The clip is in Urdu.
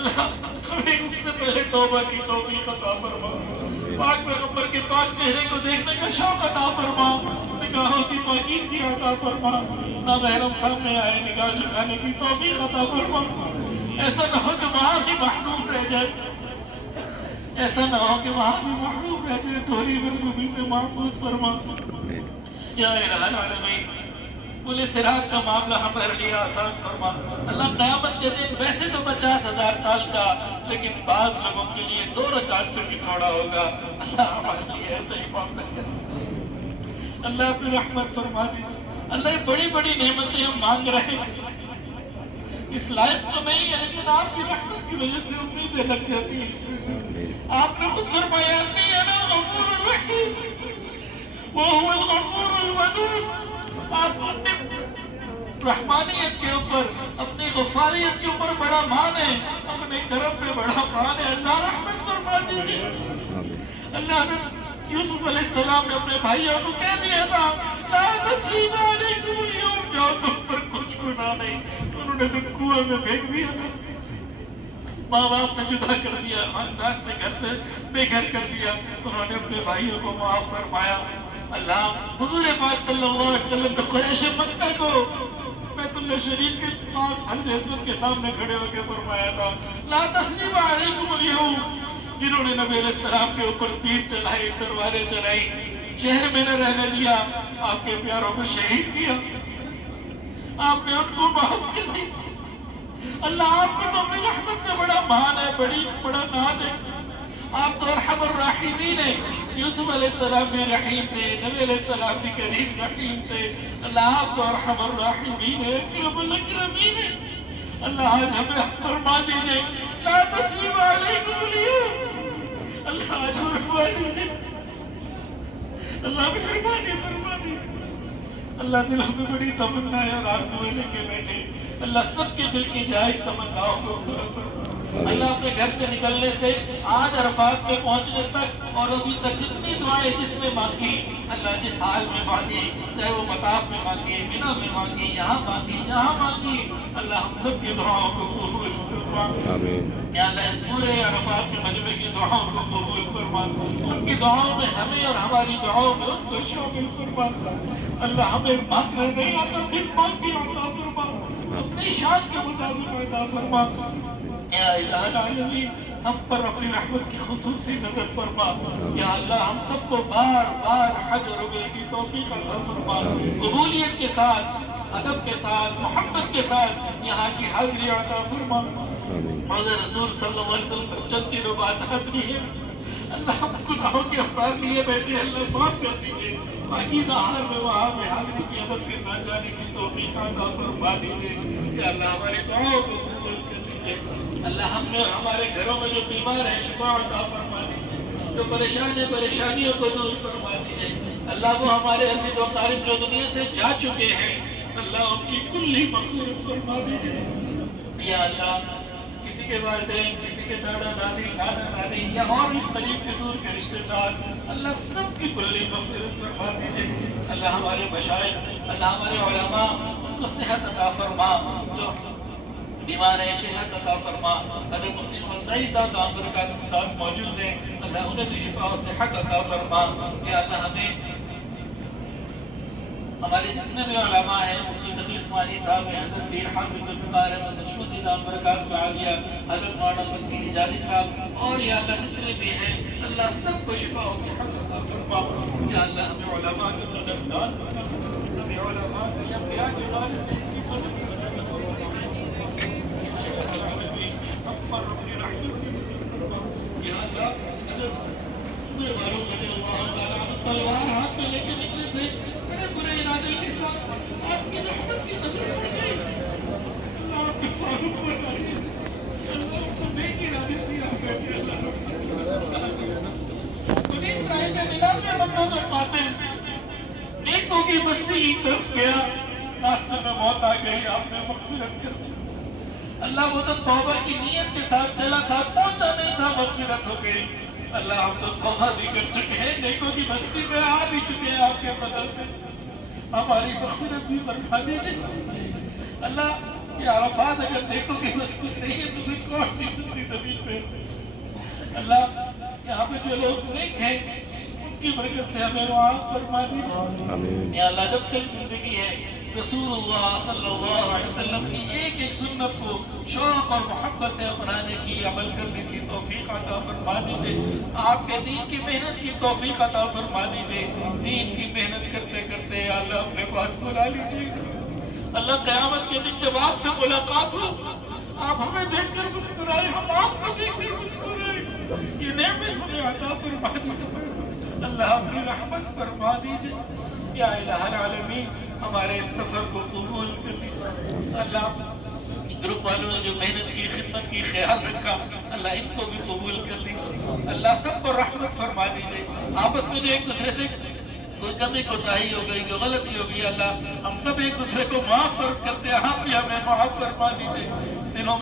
اللہ ہمیں اس سے پہلے توبہ کی توفیق عطا فرما، پاک پیغمبر کے پاک چہرے کو دیکھنے کا شوق عطا فرما، نگاہوں کی پاکیزگی عطا فرما، نامحرم سامنے آئے نگاہ جھکانے کی توفیق عطا فرما، ایسا نہ ہو کہ وہاں بھی محروم رہ جائے، ایسا نہ ہو کہ وہاں بھی محروم رہ جائے، دوہری بدگمانی سے محفوظ فرما یا الہ العالمین۔ پولیس صراط کا معاملہ ہمارے لیے آسان فرما اللہ۔ قیامت کے دن ویسے تو 50,000 سال کا، لیکن بعض لوگوں کے لیے 2 رکعت سے بھی تھوڑا ہوگا، اللہ ہمارے لیے ایسا ہی معاملہ کر اللہ اپنی رحمت فرما دیجیے۔ اللہ یہ بڑی بڑی نعمتیں ہم مانگ رہے ہیں، اس لائق تو نہیں ہے، لیکن آپ کی رحمت کی وجہ سے امیدیں لگ جاتی ہیں۔ آپ نے خود فرمایا انی انا الغفور الرحیم وهو الغفور الودود۔ آپ اپنے رحمانیت کے اوپر، اپنی غفاریت کے اوپر بڑا مان ہے، اپنے کرم پہ بڑا مان ہے، اللہ رحمت فرما دیجیے۔ اللہ نے یوسف علیہ السلام نے اپنے بھائیوں کو کہہ دیا تھا لا تثریب علیکم اليوم، جاؤ تم پر کچھ گناہ نہیں، انہوں نے تو کنویں میں پھینک دیا تھا، ماں باپ سے جدا کر دیا، خاندان سے گھر سے بے گھر کر دیا، انہوں نے اپنے بھائیوں کو معاف فرمایا۔ اللہ حضور پاک صلی اللہ علیہ وسلم نے قریش مکہ کو بیت اللہ شریف کے پاس حضرت اسود کے سامنے کھڑے ہو کے فرمایا تھا لا تثریب علیکم اليوم، جنہوں نے نبی علیہ السلام کے اوپر تیر چلائی، تلواریں چلائی، شہر میں نہ رہنے دیا، آپ کے پیاروں کو شہید کیا، آپ نے ان کو معاف کر دی۔ اللہ آپ کو تو اپنی رحمت میں بڑا مان ہے، بڑا ناز ہے، آپ تو ارحم الراحمین ہیں۔ یوسف علیہ السلام بھی رحیم تھے، نبی علیہ السلام بھی کریم رحیم تھے، اللہ آپ تو ارحم الراحمین ہیں، اکرم الاکرمین ہیں۔ اللہ آج ہمیں فرما دیجئے لا تثریب علیکم اليوم، اللہ آج فرما دیجئے، اللہ مہربانی فرما دیجئے۔ اللہ دلوں میں بڑی تمنا ہے اور آرزویں لے کے بیٹھے، اللہ سب کے دل کی جائز تمناؤں کو پورا فرما۔ اللہ اپنے گھر سے نکلنے سے آج عرفات میں پہنچنے تک اور ابھی تک جتنی دعائیں جس نے مانگی، اللہ جس حال میں مانگی، چاہے وہ مطاف میں مانگی، مینا میں مانگی، یہاں مانگی، جہاں مانگی، اللہ ہم سب کی دعاؤں کو قبول فرما۔ یا اللہ اس پورے عرفات کے مجمع کی دعاؤں کو قبول فرما، ان کی دعاؤں میں ہمیں اور ہماری دعاؤں میں ان کو شامل فرما۔ اللہ ہمیں مانگنا نہیں آتا، بن مانگ کے عطا فرما، اپنی شان کے مطابق عطا فرما۔ یا الہ العالمین ہم پر اپنی رحمت کی خصوصی نظر فرما، یا اللہ ہم سب کو بار بار حج اور عمرے کی توفیق عطا فرما، قبولیت کے ساتھ، ادب کے ساتھ، محبت کے ساتھ یہاں کی حاضری عطا فرما۔ حضرت رسول صلی اللہ علیہ وسلم پر چند دنوں بعد حاضری ہے، اللہ ہم گناہوں کے افراد لیے بیٹھے، اللہ معاف کر دیجیے، پاکیزہ حال میں وہاں میں حاضری کی ادب کے ساتھ جانے کی توفیق عطا فرما دیجیے، یا اللہ ہماری دعاؤں کو قبول کر دیجیے۔ اللہ ہم نے اور ہمارے گھروں میں جو بیمار ہیں شفا عطا فرما دیجیے، جو پریشان ہیں پریشانیوں کو دور فرما دیجیے۔ اللہ وہ ہمارے عزیز و قارب جو دنیا سے جا چکے ہیں، اللہ ان کی کلی مغفرت فرما دیجیے۔ یا اللہ کسی کے والدین، کسی کے دادا دادی، نانا نانی یا اور بھی قریب کے دور کے رشتے دار، اللہ سب کی کلی مغفرت فرما دیجیے۔ اللہ ہمارے مشائخ، اللہ ہمارے علماء ان کو صحت عطا فرما، جو بیمار ہے صحت عطا فرما۔ حضرت مسلم مسعی صاحب امریکہ کے ساتھ موجود ہیں، اللہ انہیں بھی شفا و صحت عطا فرما۔ یا اللہ ہمیں ہمارے جتنے بھی علماء ہیں، مفتی تقی عثمانی صاحب ہیں، حضرت پیر حافظ الفقار احمد نشمودی برکات عالیہ، حضرت مولانا مکی حجازی صاحب، اور یا اللہ جتنے بھی ہیں، اللہ سب کو شفا و صحت عطا فرما۔ یا اللہ ہمیں علماء کے مددگار بنا، ہمیں علماء کے انبیاء کے بارے سے ان کی مدد تلوار ہاتھ میں لے کے نکلے تھے، بڑے برے ارادے کے ساتھ، آپ کی رحمت کی نظر پڑ گئی، اللہ آپ کے فاروق بنائیے، اللہ آپ کو نیک ارادے دیا بیٹھے، بنی اسرائیل کے 99 بندوں کو پاتے نیکوں کی بستی طرف گیا، راستے میں موت آ گئی، آپ نے مغفرت کر دی۔ اللہ وہ تو توبہ کی نیت کے ساتھ چلا تھا، پہنچا نہیں تھا، مغفرت ہو گئی۔ اللہ ہم تو توبہ بھی کر چکے ہیں، نیکوں کی بستی میں آ بھی چکے ہیں، آپ کے مدد سے ہماری مغفرت بھی فرما دیجیے۔ اللہ کہ عرفات اگر دیکھو کہ مسجد نہیں ہے تو پھر کون سی مسجد زمین پہ؟ اللہ یہاں پہ جو لوگ نیک ہیں ان کی برکت سے ہمیں معاف فرما دیجیے یا اللہ. جب تک زندگی ہے رسول اللہ صلی اللہ علیہ وسلم کی ایک ایک سنت کو شوق اور محبت سے اپنانے کی، عمل کرنے کی توفیق عطا فرما دیجیے. آپ کے دین کی محنت کی توفیق عطا فرما دیجیے. دین کی محنت کرتے کرتے یا اللہ اپنے پاس بلا لیجیے. اللہ قیامت کے دن جب آپ سے ملاقات ہو، آپ ہمیں دیکھ کر مسکرائے، ہم آپ کو دیکھ کر مسکرائے. یہ نعمت ہمیں عطا فرما دیجیے. اللہ اپنی رحمت فرما دیجیے. یا الہ العالمین ہمارے اس سفر کو قبول کر لیجیے. اللہ گروپ والوں نے جو محنت کی، خدمت کی، خیال رکھا، اللہ ان کو بھی قبول کر لیجیے. اللہ سب کو رحمت فرما دیجیے. آپس میں جو ایک دوسرے سے کوئی کمی کوتاہی ہو گئی، کوئی غلطی ہو گئی، اللہ ہم سب ایک دوسرے کو معاف کرتے ہیں، ہم بھی ہمیں معاف فرما دیجیے. دنوں